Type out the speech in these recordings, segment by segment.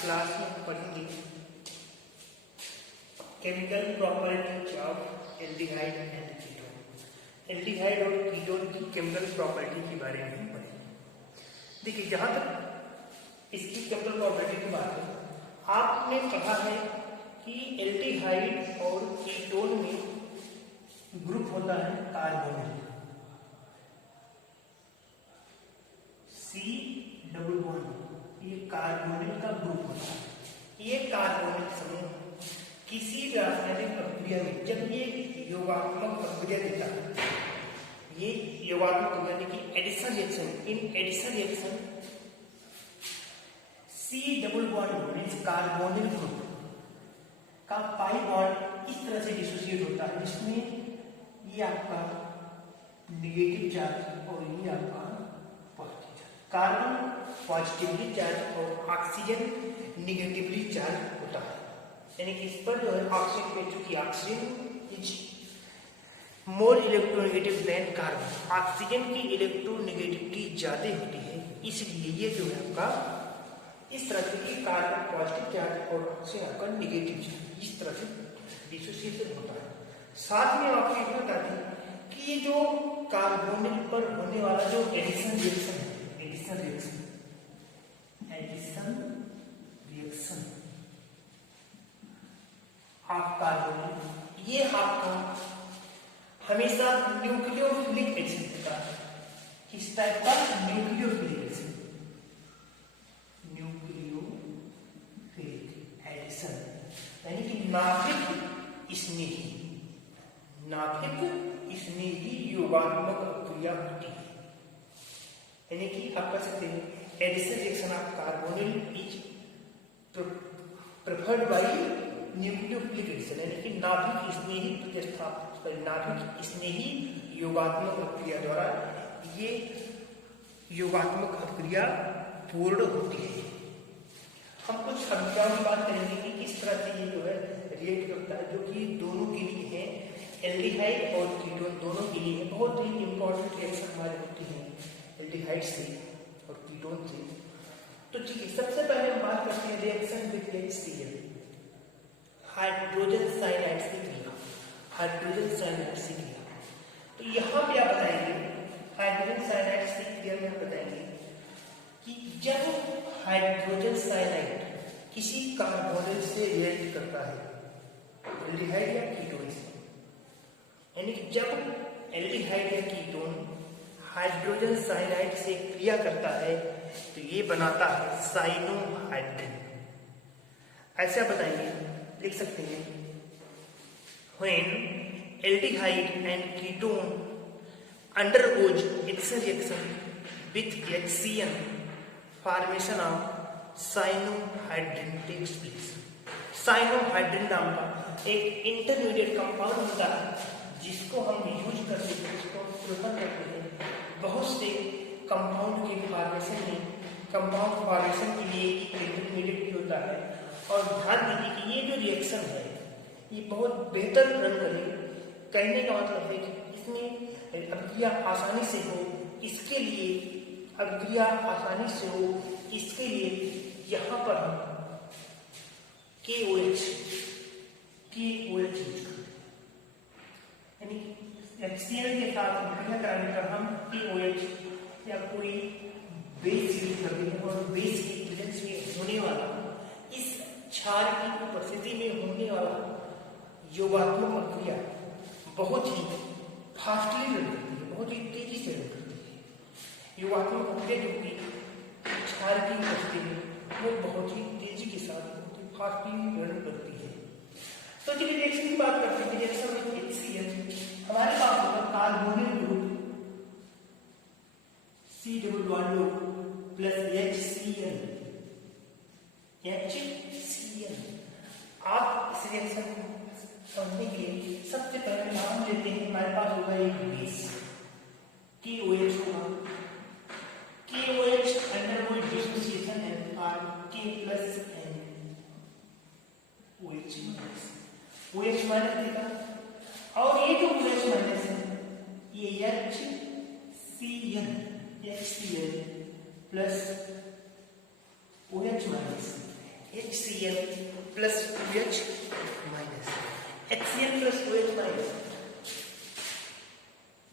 Class में पढ़ेंगे chemical properties of aldehyde and ketone. Aldehyde और कीटोन की केमिकल प्रॉपर्टी के बारे में हम पढ़ेंगे। देखिए, जहां तक इसकी केमिकल प्रॉपर्टी की बात है, आपने पढ़ा है कि एल्डिहाइड और कीटोन में ग्रुप होता है कार्बोनिल, C डबल बॉन्ड, ये कार्बोनिल का ग्रुप होता है। ये कार्बोनिल समूह किसी रासायनिक प्रक्रिया में जब ये योगात्मक प्रक्रिया देता है, ये योगात्मक यानी कि addition reaction, in addition reaction C double bond means carbonyl group का पाई बॉन्ड इस तरह से डिसोसिएट होता है, जिसमें ये आपका निगेटिव चार्ज और ये आपका positive charge, carbon positively charge और ऑक्सीजन निगेटिवली चार्ज होता है। यानी कि इस पर जो है ऑक्सीजन पे, चूंकि oxygen is more electronegative than carbon, oxygen की इलेक्ट्रोनेगेटिविटी ज्यादा होती है, इसलिए ये जो है आपका इस तरह से कार्बन पॉजिटिव चार्ज और ऑक्सीजन आपका निगेटिव चार्ज, इस तरह से डिसोसिएशन होता है। साथ में आपको ये बता दें कि ये जो कार्बोनिल पर होने वाला जो एडिशन रिएक्शन है, एडिशन रिएक्शन ऑफ कार्बोनिल, ये आपका हमेशा न्यूक्लियोफिलिक एडिशन होता है। किस टाइप का? न्यूक्लियोफिलिक एडिशन, न्यूक्लियोफिलिक एडिशन यानी कि नाभिक स्नेही, नाभिक स्नेही योगात्मक प्रक्रिया होती है। यानी कि आप कह सकते हैं addition reaction of carbonyl is preferred by nucleophilic addition, यानी कि नाभिक स्नेही प्रतिस्थापन, नाभिक स्नेही योगात्मक प्रक्रिया द्वारा ये योगात्मक प्रक्रिया पूर्ण होती है। हम कुछ अभिक्रियाओं की बात करेंगे कि किस तरह से ये जो है रिएक्ट करता है, जो कि दोनों के लिए है, एल्डिहाइड और कीटोन दोनों के लिए है। बहुत ही इंपॉर्टेंट रिएक्शन हमारे होती है एल्डिहाइड से और कीटोन से। तो ठीक है, सबसे पहले हम बात करते हैं reaction with HCl, hydrogen cyanide से क्रिया, हाइड्रोजन साइनाइड से क्रिया। तो यहाँ पे आप बताएंगे हाइड्रोजन साइनाइड से क्रिया में आप बताएंगे कि जब हाइड्रोजन साइनाइड किसी कार्बोनिल से रिएक्ट करता है, एल्डिहाइड या कीटोन से, यानी कि जब एल्डिहाइड या कीटोन हाइड्रोजन साइनाइड से क्रिया करता है तो ये बनाता है साइनोहाइड्रिन। ऐसे आप बताएंगे, लिख सकते हैं when aldehyde and ketone undergoes addition reaction with HCl, formation of cyanohydrin takes place। Cyanohydrin नाम का एक इंटरमीडिएट कंपाउंड होता है जिसको हम यूज करते हैं, जिसको हम प्रेफर करते हैं बहुत से कंपाउंड के फॉर्मेशन में। कंपाउंड फॉर्मेशन के लिए इंटरमीडिएट भी होता है। और ध्यान दीजिए कि ये जो रिएक्शन है ये बहुत बेहतर रन करे, कहने का मतलब है कि इसमें अभिक्रिया आसानी से हो, इसके लिए अभिक्रिया आसानी से हो, इसके लिए यहाँ पर हम KOH यूज करते हैं, यानी HCl के साथ अभिक्रिया कराने पर हम KOH या कोई बेस यूज करते हैं। और बेस की प्रेजेंस में होने वाला इस क्षार की उपस्थिति में होने वाला योगात्मक प्रक्रिया बहुत ही फास्टली रन करती है, बहुत ही तेजी से रन करती है। योगात्मक प्रक्रिया जो कि क्षार की उपस्थिति में वो बहुत ही तेजी के साथ बहुत ही फास्टली रन करती है। तो जब रिएक्शन की बात करते हैं, रिएक्शन में HCl हमारे पास होगा carbonyl group C double bond plus HCl। आप इस रिएक्शन को समझने के लिए सबसे पहले नाम लेते हैं, हमारे पास होगा एक बेस KOH होगा। KOH अंडरगोइंग डिसोसिएशन है और K plus N OH minus देगा। और ये जो OH माइनस है ये HCl plus OH minus, HCl plus OH minus, HCl plus OH minus,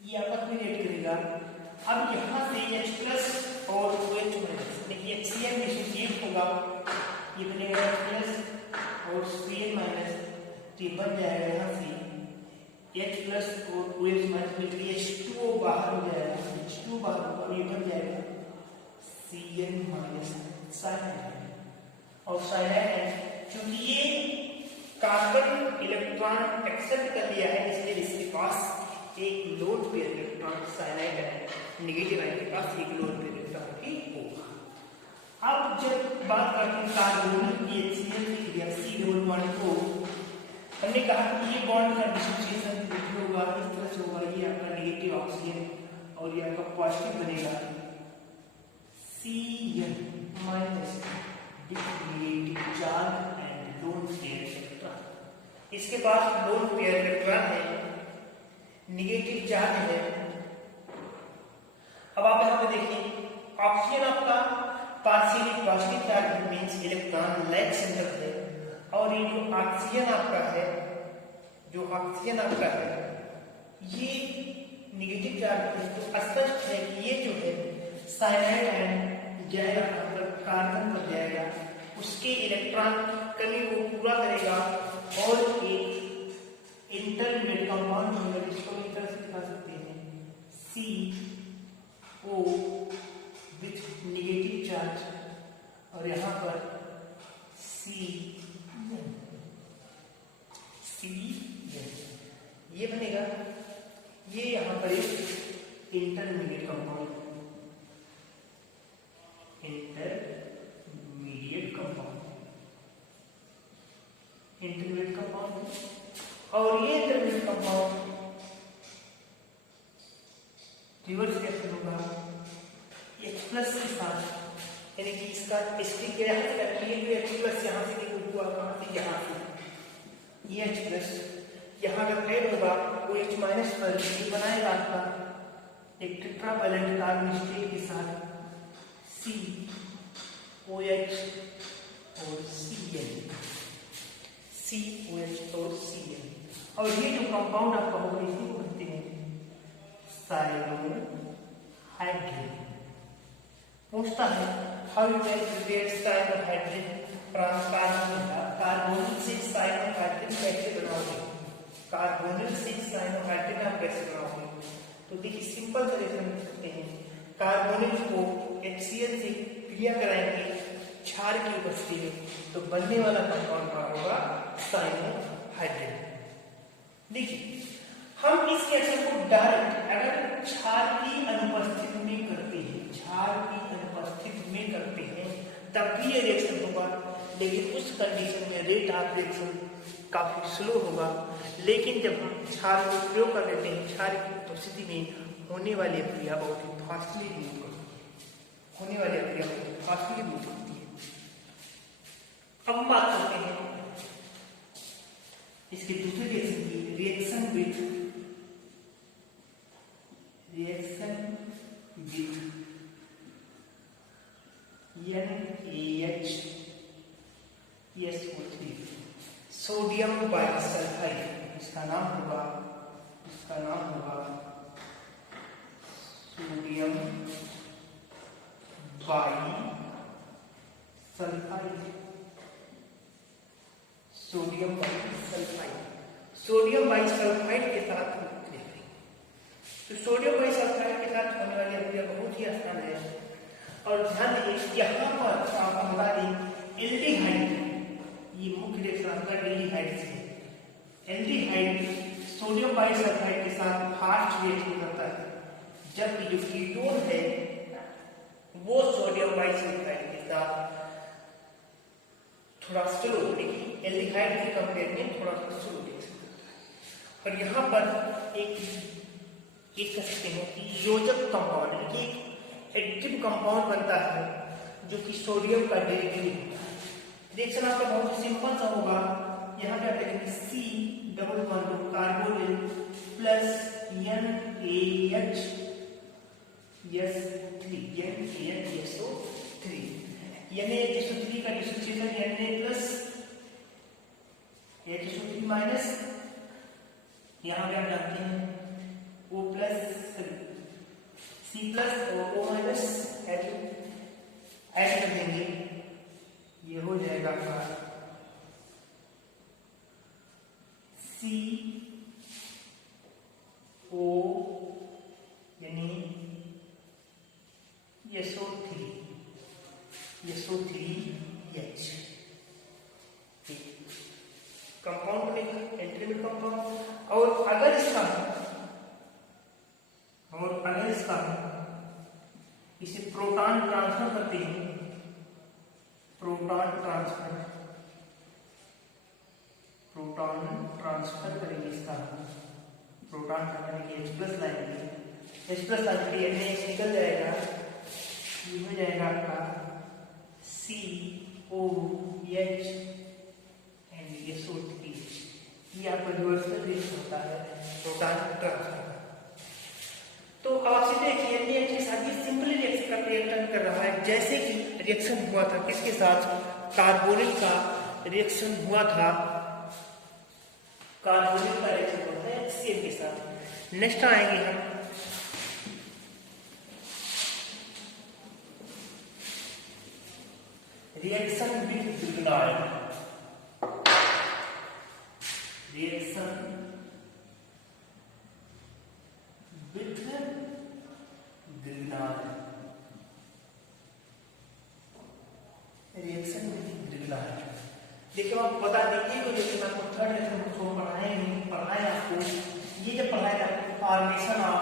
ये आपस में रिएक्ट करेगा। अब यहाँ से H प्लस और OH माइनस, देखिए HCl में से एक होगा, ये बनेगा H प्लस और Cl माइनस, तो ये बन जाएगा यहाँ से H प्लस और OH माइनस मिलकर H2O बाहर हो जाएगा, H2O बाहर होगा और ये बन जाएगा Cl माइनस साइनाइड। और साइनाइड क्योंकि ये कार्बन इलेक्ट्रॉन एक्सेप्ट कर लिया है, इसलिए इसके पास एक लोन पेयर इलेक्ट्रॉन साइनाइड है, नेगेटिव आयन के पास एक लोन पेयर इलेक्ट्रॉन ही होगा। अब जब बात करते हैं कार्बोनिल की HCl की क्रिया C डबल बॉन्ड को, हमने कहा कि ये बॉन्ड का डिसोसिएशन होगा, इस तरह से होगा, ये आपका नेगेटिव ऑक्सीजन और ये आपका पॉजिटिव बनेगा Cl minus negative charge and lone pair electron. इसके पास लोन पेयर इलेक्ट्रॉन है, नेगेटिव चार्ज है। अब आप यहाँ पे देखिए ऑक्सीजन आपका partially positive charge means electron like centre है, और ये जो ऑक्सीजन आपका है, जो ऑक्सीजन आपका है ये नेगेटिव चार्ज है, तो स्पष्ट है कि ये जो है साइनाइड आयन जाएगा कार्बन पर जाएगा, उसके इलेक्ट्रॉन की कमी को पूरा करेगा और एक इंटरमीडिएट कंपाउंड होगा जिसको हम इस तरह से दिखा सकते हैं CO विथ नेगेटिव चार्ज, और यहाँ पर Cn ये बनेगा, ये यहाँ पर एक इंटरमीडिएट कंपाउंड, इंटरमीडिएट कंपाउंड, और ये इंटरमीडिएट कंपाउंड रिवर्स रिएक्शन होगा H प्लस के साथ, यानी कि इसका स्टिक यहाँ से करके ये जो H प्लस यहाँ से हुआ, कहाँ से यहाँ से, ये H प्लस यहाँ अगर ऐड होगा OH माइनस पर ये बनाएगा आपका एक टेट्रा वैलेंट कार्बन स्टेट के साथ COH और Cl, COH और Cl, और ये जो कंपाउंड आपका होगा इसी को कहते हैं साइनोहाइड्रिन। पूछता है how you can prepare cyanohydrin from carbonyl से साइनोहाइड्रिन कैसे बनाओगे, कार्बोनिल से साइनोहाइड्रिन आप कैसे बनाओगे? तो देखिए सिंपल तरीके से लिख सकते हैं, कार्बोनिल को HCl से क्रिया कराएंगे क्षार की उपस्थिति में, तो बनने वाला कंपाउंड का होगा साइनोहाइड्रिन। देखिए हम इस रिएक्शन को डायरेक्ट अगर क्षार की अनुपस्थिति में करते हैं, क्षार की अनुपस्थिति में करते हैं तब भी ये रिएक्शन होगा, लेकिन उस कंडीशन में रेट ऑफ रिएक्शन काफी स्लो होगा। लेकिन जब हम क्षार को प्रयोग कर लेते हैं, क्षार की उपस्थिति में होने वाली क्रिया बहुत ही फास्टली मूव करती है, होने वाली क्रिया बहुत फास्टली मूव करती है। अब हम बात करते हैं इसके दूसरे रिएक्शन की, reaction with NaHSO3 sodium bisulphide, इसका नाम होगा सोडियम बाइसल्फाइड, सोडियम बाइसल्फाइड के साथ देखते हैं। तो सोडियम बाइसल्फाइड के साथ होने वाली अभिक्रिया बहुत ही आसान है, और ध्यान दीजिए यहाँ पर आप बता दें एल्डिहाइड, ये मुख्य रिएक्शन आपका एल्डिहाइड से, एल्डिहाइड सोडियम बाइसल्फाइड के साथ फास्ट रिएक्शन करता है, जबकि जो कीटोन है वो सोडियम बाइसल्फाइड के साथ थोड़ा स्लो, लेकिन एल्डिहाइड के कंपेयर में थोड़ा सा स्लो रिएक्शन करता है। और यहाँ पर एक कह सकते हैं कि योजक कंपाउंड, एक एक्टिव कंपाउंड बनता है जो कि सोडियम का डेरिवेटिव होता है। रिएक्शन आपका बहुत सिंपल सा होगा, यहाँ पे आप देखेंगे C double bond carbonyl plus NaHSO3, Na का dissociation Na plus HSO3 minus, यहाँ पे हम जानते हैं O प्लस C प्लस और O माइनस ऐसे कर देंगे, ये हो जाएगा आपका CO यानी SO3H कंपाउंड बनेगा, एल्टरनेट कंपाउंड। और अगर इसका इसे प्रोटॉन ट्रांसफर करते हैं, प्रोटॉन ट्रांसफर करेंगे, इसका प्रोटॉन करेंगे H प्लस लाएंगे, H प्लस लाने के लिए NaH निकल जाएगा, ये हो जाएगा आपका COH एंड SO3। ये आपका रिवर्सल रिएक्शन होता है प्रोटॉन ट्रांसफर। तो अब आपसे देखिए NaH के साथ ये सिंपल रिएक्शन का रिएक्शन कर रहा है, जैसे कि रिएक्शन हुआ था किसके साथ, कार्बोनिल का रिएक्शन हुआ था, कार्बोनिल का रिएक्शन होता है HCl के साथ। नेक्स्ट आएंगे हम reaction with Grignard. Reaction with Grignard, reaction with Grignard. देखिए आप बता दीजिए तो जैसे आपको थर्ड लेसन को पढ़ाया आपको, ये जब पढ़ाया आपको formation of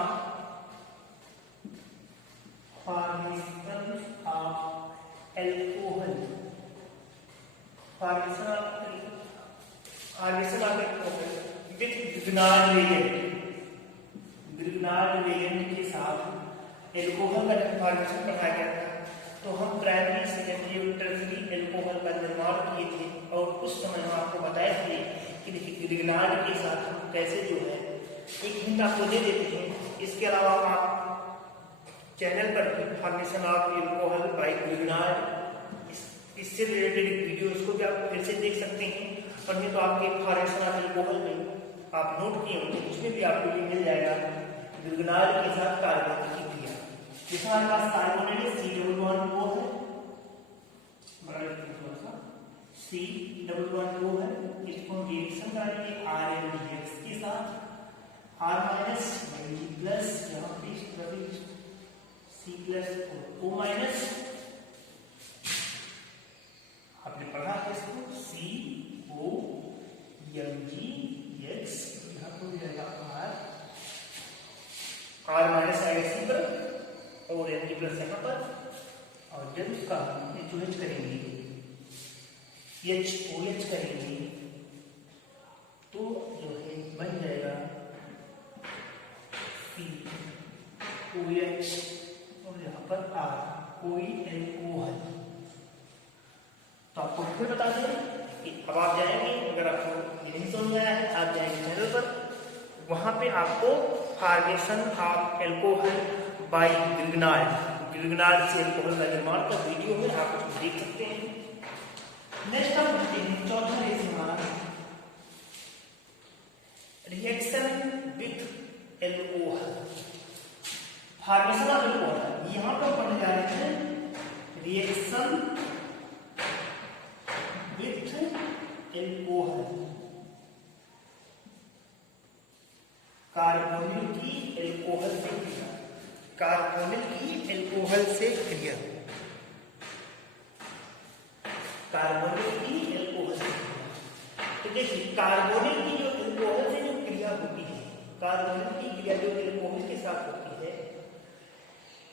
alcohol, formation of alcohol with Grignard reagent के साथ एल्कोहल का जब फॉर्मेशन पढ़ाया गया था, तो हम प्राइमरी सेकेंडरी और टर्शियरी एल्कोहल का निर्माण किए थे, और उस समय हम आपको बताए थे कि देखिए ग्रिग्नार्ड के साथ हम कैसे जो है एक हिंट आपको दे देते हैं। इसके अलावा आप चैनल पर भी formation of alcohol by Grignard इससे रिलेटेड वीडियोस को भी आप फिर से देख सकते हैं, और नहीं तो आपके फॉर्मेशन ऑफ एल्कोहल में आप नोट किए होंगे, उसमें भी आपको ये मिल जाएगा ग्रिग्नार्ड के साथ कार्बन की क्रिया। जैसे हमारे पास कार्बोनेट C++O है, थोड़ा सा C++O है, इसको रिएक्शन करेंगे RNDX के साथ, R माइनस प्लस, यहाँ पे C प्लस O माइनस, आपने पढ़ा है इसको COMgX, यहाँ पर हो जाएगा R माइनस आएगा C पर और Mg प्लस यहाँ पर, और जब उसका HOH करेंगे, HOH करेंगे, तो जो है बन जाएगा COH और यहाँ पर R, कोई एल्कोहल। तो आपको फिर बता दें कि अब आप जाएंगे, अगर आपको ये नहीं समझ में आया है, आप जाएंगे चैनल पर, वहां पे आपको formation of alcohol by Grignard से एल्कोहल का निर्माण का वीडियो में आप उसको देख सकते हैं। नेक्स्ट हम देखते हैं चौथा रिएक्शन हमारा reaction with alcohol, formation of alcohol. यहाँ पर पढ़ने जा रहे हैं रिएक्शन विथ एल्कोहल, कार्बोनिल की एल्कोहल से क्रिया, कार्बोनिल की एल्कोहल से क्रिया, कार्बोनिल की एल्कोहल से क्रिया। तो देखिए कार्बोनिल की जो एल्कोहल से जो क्रिया होती है, कार्बोनिल की क्रिया जो एल्कोहल के साथ होती है,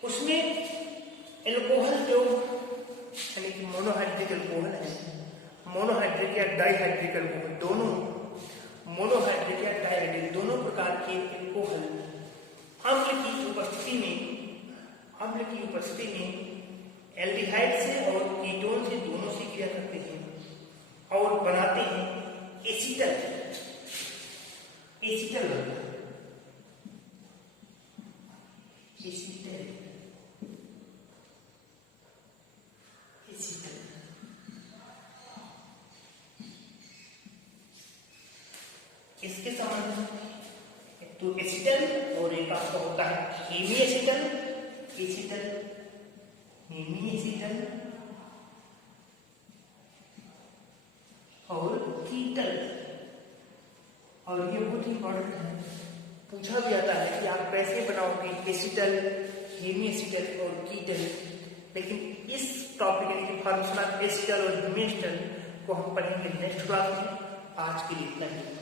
उसमें एल्कोहल जो यानी कि मोनोहाइड्रिक एल्कोहल है, मोनोहाइड्रिक या डाइहाइड्रिक एल्कोहल, दोनों मोनोहाइड्रिक या डाइहाइड्रिक दोनों प्रकार के एल्कोहल अम्ल की उपस्थिति में एल्डिहाइड से और कीटोन से दोनों से क्रिया करते हैं और बनाते हैं एसीटल बनता है, एसीटल संबंध, तो एसिटल और एक आपका होता है hemiacetal, acetal hemiacetal और कीटल। और ये बहुत इंपॉर्टेंट है, पूछा भी आता है कि आप कैसे बनाओगे एसिटल, हेमी एसिटल और कीटल। लेकिन इस टॉपिक यानी कि फार्मूला एसिटल और हेमी एसिटल को हम पढ़ेंगे नेक्स्ट क्लास में। आज के लिए इतना ही।